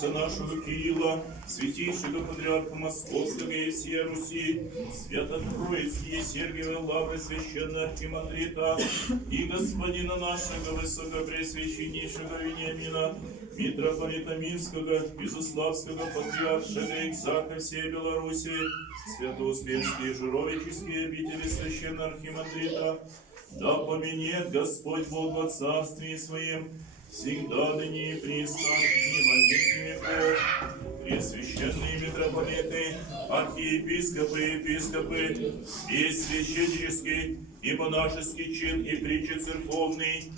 отца нашего Кирилла, святейшего патриарха Московского и всей Руси, Свято-Троицкие Сергиевы Лавры священного архимандрита и господина нашего высокопреосвященнейшего Вениамина, митрополита Минского, Изуславского патриаршего Иксака всей Беларуси, Свято-Успенские Жировические обители священного архимандрита, да поменет Господь Бог во Царстве Своем, всегда ныне и присно, и во веки веков. Пресвященные митрополиты, архиепископы, епископы, весь священнический и монашеский чин и притчи церковный,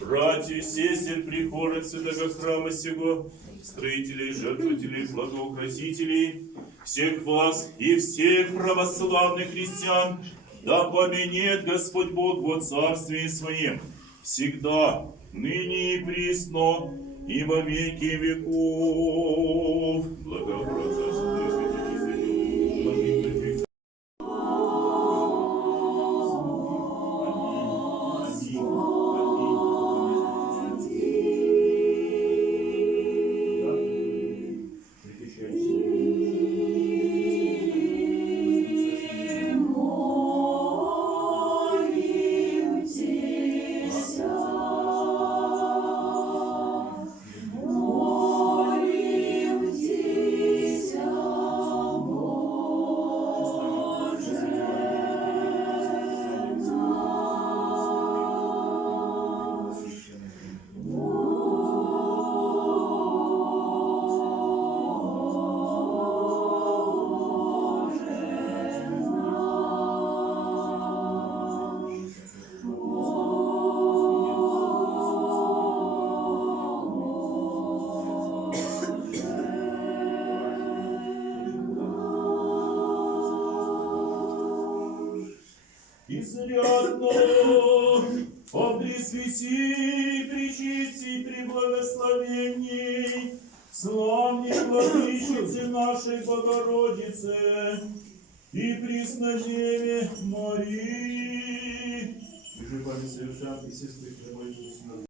братья, сестер, прихора святого храма сего, строителей, жертвователей, благоукрасителей, всех вас и всех православных христиан, да поменет Господь Бог во Царстве Своем, всегда, ныне и присно, и во веки веков. Изрядно обресвяти, причисти, преблагословенней, славней владычице нашей Богородице и Преснодеве Марии. Бежи, память совершат и сестры.